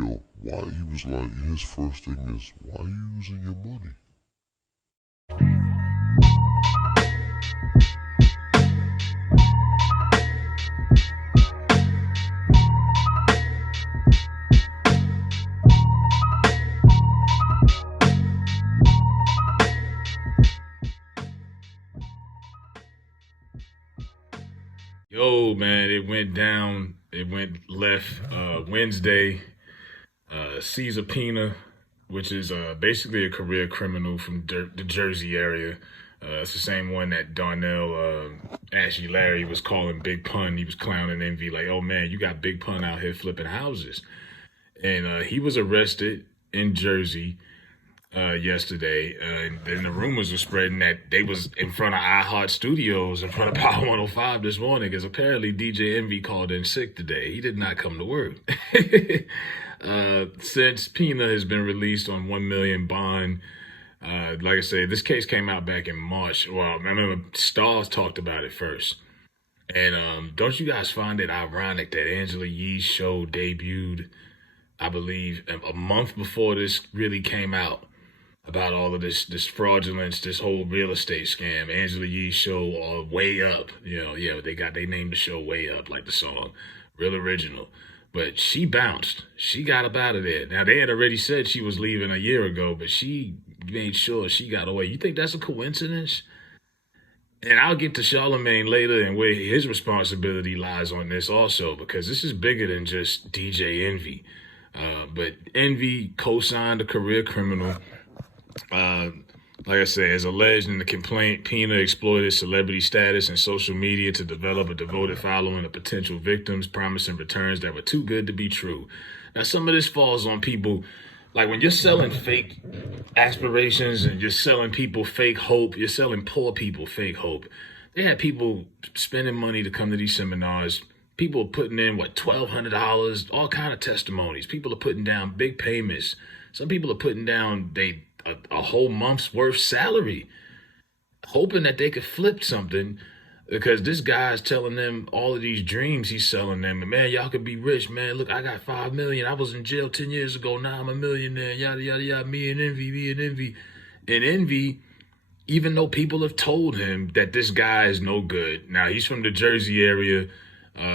yo, why he was like, his first thing is, why are you using your money? Yo, man, it went down. It went left Wednesday. Caesar Pina, which is basically a career criminal from the Jersey area. It's the same one that Darnell Ashley Larry was calling Big Pun. He was clowning Envy like, "Oh man, you got Big Pun out here flipping houses," and he was arrested in Jersey yesterday. And then the rumors were spreading that they was in front of iHeart Studios in front of Power 105 this morning because apparently DJ Envy called in sick today. He did not come to work. Since Pina has been released on 1 million bond, like I said, this case came out back in March. Well, I remember Stars talked about it first. And don't you guys find it ironic that Angela Yee's show debuted, I believe, a month before this really came out? About all of this fraudulence, this whole real estate scam. Angela Yee's show, Way Up. They named the show Way Up, like the song, real original. But she bounced. She got up out of there. Now they had already said she was leaving a year ago, but she made sure she got away. You think that's a coincidence? And I'll get to Charlamagne later and where his responsibility lies on this also, because this is bigger than just DJ Envy. But Envy co-signed a career criminal. Like I said, as alleged in the complaint, Pina exploited celebrity status and social media to develop a devoted following of potential victims, promising returns that were too good to be true. Now, some of this falls on people, like when you're selling fake aspirations and you're selling people fake hope, you're selling poor people fake hope. They had people spending money to come to these seminars. People are putting in, $1,200, all kind of testimonies. People are putting down big payments. Some people are putting down a whole month's worth salary, hoping that they could flip something because this guy's telling them all of these dreams he's selling them. And man, y'all could be rich, man. Look, I got 5 million. I was in jail 10 years ago. Now I'm a millionaire. Yada, yada, yada. Me and Envy. And Envy, even though people have told him that this guy is no good. Now, he's from the Jersey area.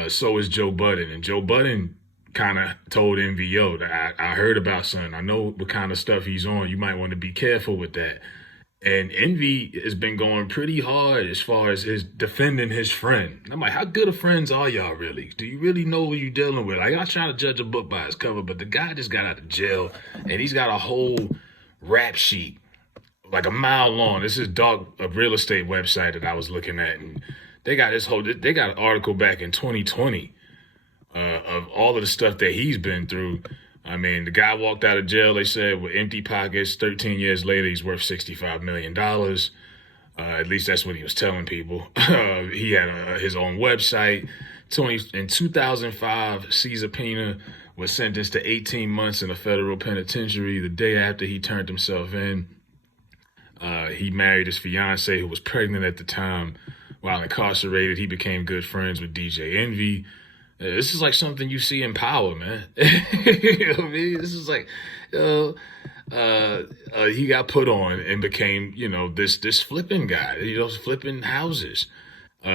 So is Joe Budden. And Joe Budden kind of told Envy, yo, I heard about son. I know what kind of stuff he's on. You might want to be careful with that. And Envy has been going pretty hard as far as his defending his friend. I'm like, how good of friends are y'all really? Do you really know what you're dealing with? Like, y'all trying to judge a book by its cover, but the guy just got out of jail and he's got a whole rap sheet, like a mile long. This is a real estate website that I was looking at, and they got an article back in 2020 of all of the stuff that he's been through. I mean, the guy walked out of jail, they said, with empty pockets. 13 years later, he's worth $65 million. At least that's what he was telling people. He had his own website. In 2005, Caesar Pina was sentenced to 18 months in a federal penitentiary. The day after he turned himself in, he married his fiancée, who was pregnant at the time. While incarcerated, he became good friends with DJ Envy. This is like something you see in Power, man. You know what I mean? This is like, he got put on and became, this flipping guy, flipping houses.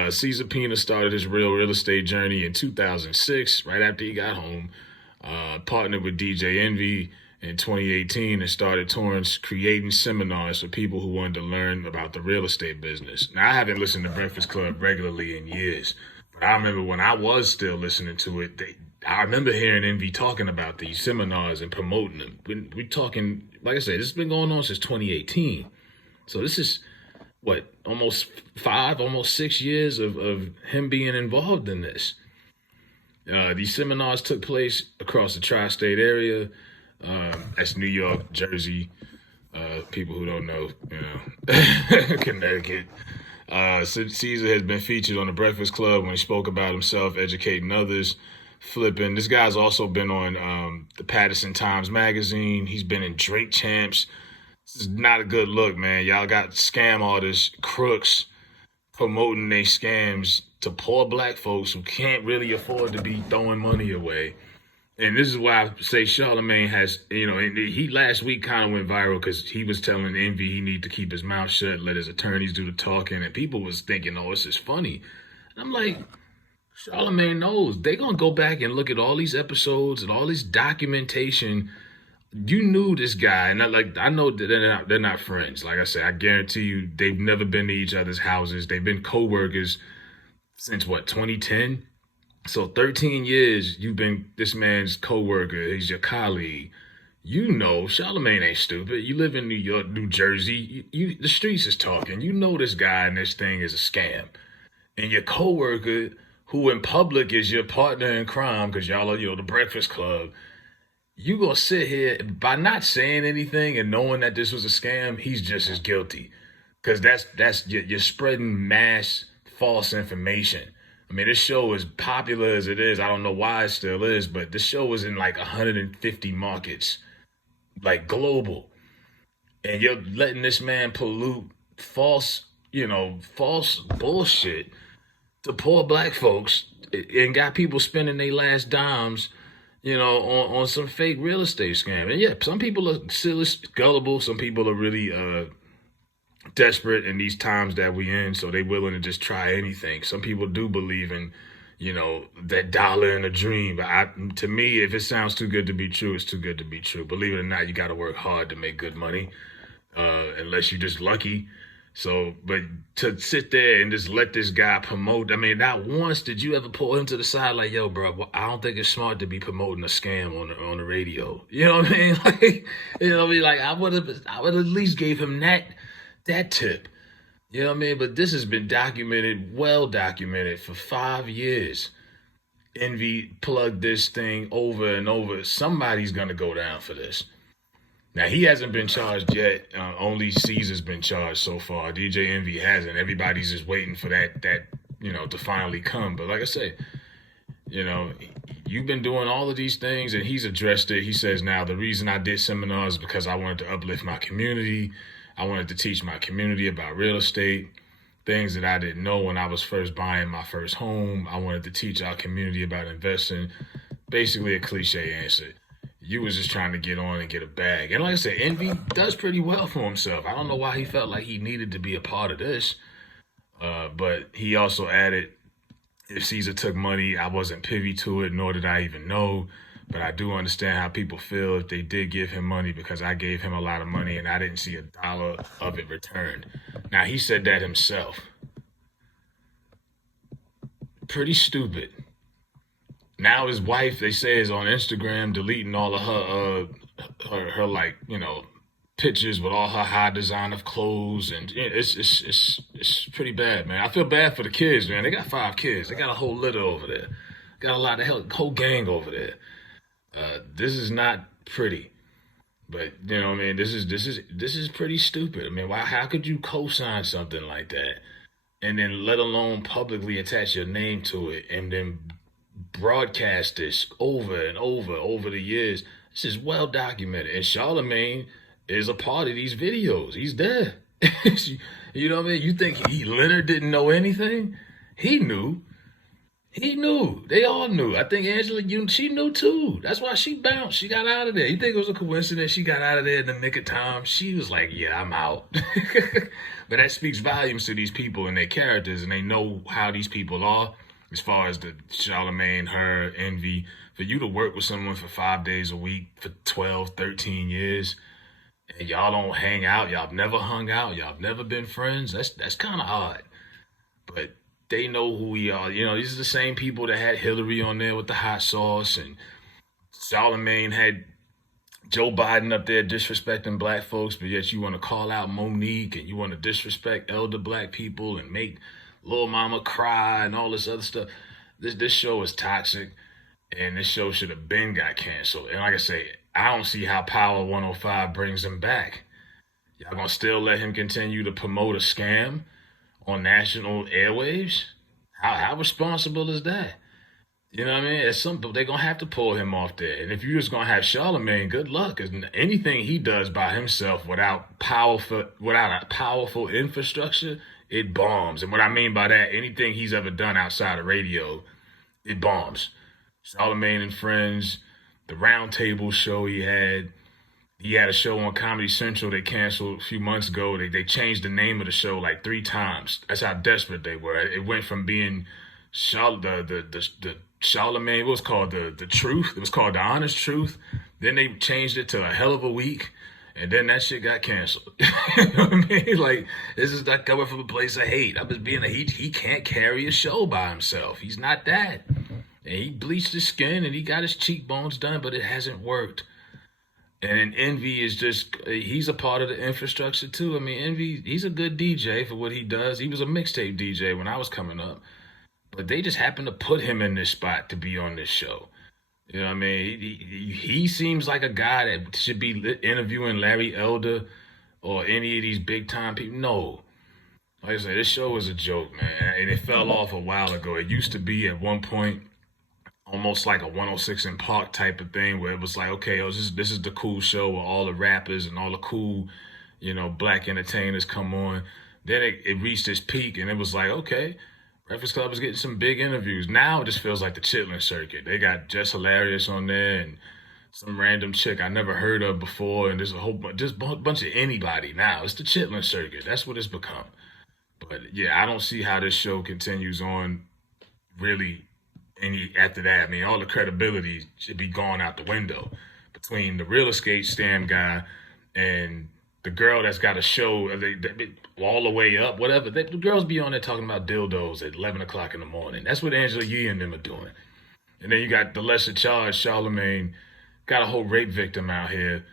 Caesar Pina started his real estate journey in 2006, right after he got home. Partnered with DJ Envy in 2018 and started touring, creating seminars for people who wanted to learn about the real estate business. Now, I haven't listened to Breakfast Club regularly in years. I remember when I was still listening to it, I remember hearing Envy talking about these seminars and promoting them. We're talking, like I said, this has been going on since 2018. So this is, almost 6 years of him being involved in this. These seminars took place across the tri-state area. That's New York, Jersey, people who don't know, Connecticut. Caesar has been featured on The Breakfast Club when he spoke about himself, educating others, flipping. This guy's also been on the Patterson Times Magazine. He's been in Drake Champs. This is not a good look, man. Y'all got scam artists, crooks, promoting their scams to poor black folks who can't really afford to be throwing money away. And this is why I say Charlamagne has, and he last week kind of went viral because he was telling Envy he need to keep his mouth shut, let his attorneys do the talking, and people was thinking, oh, this is funny. And I'm like, Charlamagne knows they gonna go back and look at all these episodes and all this documentation. You knew this guy, and I know that they're not friends. Like I said, I guarantee you, they've never been to each other's houses. They've been co-workers since what, 2010. So 13 years you've been this man's co-worker. He's your colleague. You know, Charlamagne ain't stupid. You live in New York, New Jersey. The streets is talking. You know this guy and this thing is a scam. And your co-worker, who in public is your partner in crime, because y'all are, the Breakfast Club, you gonna sit here by not saying anything and knowing that this was a scam, he's just as guilty. Because you're spreading mass false information. I mean, this show, as popular as it is, I don't know why it still is, but this show was in like 150 markets, like global. And you're letting this man pollute false bullshit to poor black folks and got people spending their last dimes, on some fake real estate scam. And yeah, some people are silly, gullible. Some people are really desperate in these times that we in, so they willing to just try anything. Some people do believe in, that dollar and a dream. But to me, if it sounds too good to be true, it's too good to be true. Believe it or not, you got to work hard to make good money, unless you're just lucky. So, but to sit there and just let this guy promote, I mean, not once did you ever pull him to the side like, yo, bro, I don't think it's smart to be promoting a scam on the radio. You know what I mean? Like, like I would at least gave him that tip. You know what I mean? But this has been documented, well documented for 5 years. Envy plugged this thing over and over. Somebody's gonna go down for this. Now, he hasn't been charged yet. Only Caesar's been charged so far. DJ Envy hasn't. Everybody's just waiting for that to finally come. But like I say, you've been doing all of these things, and he's addressed it. He says, now, the reason I did seminars is because I wanted to uplift my community. I wanted to teach my community about real estate, things that I didn't know when I was first buying my first home. I wanted to teach our community about investing. Basically a cliche answer. You was just trying to get on and get a bag. And like I said, Envy does pretty well for himself. I don't know why he felt like he needed to be a part of this. But he also added, if Caesar took money, I wasn't privy to it, nor did I even know. But I do understand how people feel if they did give him money, because I gave him a lot of money and I didn't see a dollar of it returned. Now, he said that himself. Pretty stupid. Now his wife, they say, is on Instagram deleting all of her like, pictures with all her high design of clothes, and it's pretty bad, man. I feel bad for the kids, man. They got 5 kids. They got a whole litter over there. Got a lot of whole gang over there. This is not pretty, but I mean, this is pretty stupid. I mean, how could you co-sign something like that, and then let alone publicly attach your name to it, and then broadcast this over and over the years? This is well documented, and Charlamagne is a part of these videos. He's there. You know what I mean? You think Leonard didn't know anything? He knew. He knew. They all knew. I think Angela, she knew too. That's why she bounced. She got out of there. You think it was a coincidence she got out of there in the nick of time? She was like, yeah, I'm out. But that speaks volumes to these people and their characters, and they know how these people are. As far as the Charlamagne, her, Envy, for you to work with someone for 5 days a week for 12, 13 years, and y'all don't hang out, y'all never hung out, y'all never been friends, that's kind of odd. But they know who we are. These are the same people that had Hillary on there with the hot sauce, and Charlamagne had Joe Biden up there disrespecting black folks, but yet you want to call out Monique, and you want to disrespect elder black people and make Lil Mama cry and all this other stuff. This show is toxic, and this show should have been got canceled. And like I say, I don't see how Power 105 brings him back. Y'all gonna still let him continue to promote a scam on national airwaves? How responsible is that? You know what I mean? At some point, they're gonna have to pull him off there. And if you're just gonna have Charlamagne, good luck. Because anything he does by himself without a powerful infrastructure, it bombs. And what I mean by that, anything he's ever done outside of radio, it bombs. Charlamagne and Friends, the Round Table show he had. He had a show on Comedy Central they canceled a few months ago. They changed the name of the show like 3 times. That's how desperate they were. It went from being the Charlamagne, what was called the Truth. It was called The Honest Truth. Then they changed it to A Hell of a Week. And then that shit got canceled. You know what I mean? Like, this is not coming from a place of hate. I'm just being he can't carry a show by himself. He's not that. And he bleached his skin and he got his cheekbones done, but it hasn't worked. And Envy is just, he's a part of the infrastructure too. I mean, Envy, he's a good DJ for what he does. He was a mixtape DJ when I was coming up. But they just happened to put him in this spot to be on this show. You know what I mean? He seems like a guy that should be interviewing Larry Elder or any of these big time people. No. Like I said, this show was a joke, man. And it fell off a while ago. It used to be at one point almost like a 106 in Park type of thing where it was like, okay, this is the cool show where all the rappers and all the cool, black entertainers come on. Then it reached its peak and it was like, okay, Breakfast Club is getting some big interviews. Now it just feels like the Chitlin Circuit. They got Jess Hilarious on there and some random chick I never heard of before, and there's a whole bunch of anybody now. It's the Chitlin Circuit. That's what it's become. But yeah, I don't see how this show continues on really after that. I mean, all the credibility should be gone out the window between the real estate scam guy and the girl that's got a show all the way up, whatever. The girls be on there talking about dildos at 11 o'clock in the morning. That's what Angela Yee and them are doing. And then you got the lesser charge, Charlamagne, got a whole rape victim out here,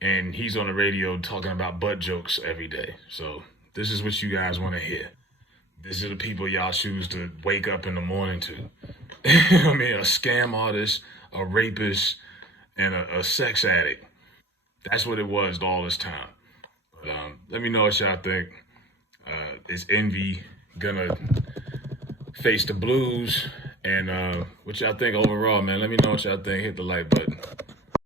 and he's on the radio talking about butt jokes every day. So this is what you guys want to hear. These are the people y'all choose to wake up in the morning to. I mean, a scam artist, a rapist, and a sex addict. That's what it was all this time. But let me know what y'all think. Is Envy gonna face the blues? And what y'all think overall, man? Let me know what y'all think. Hit the like button.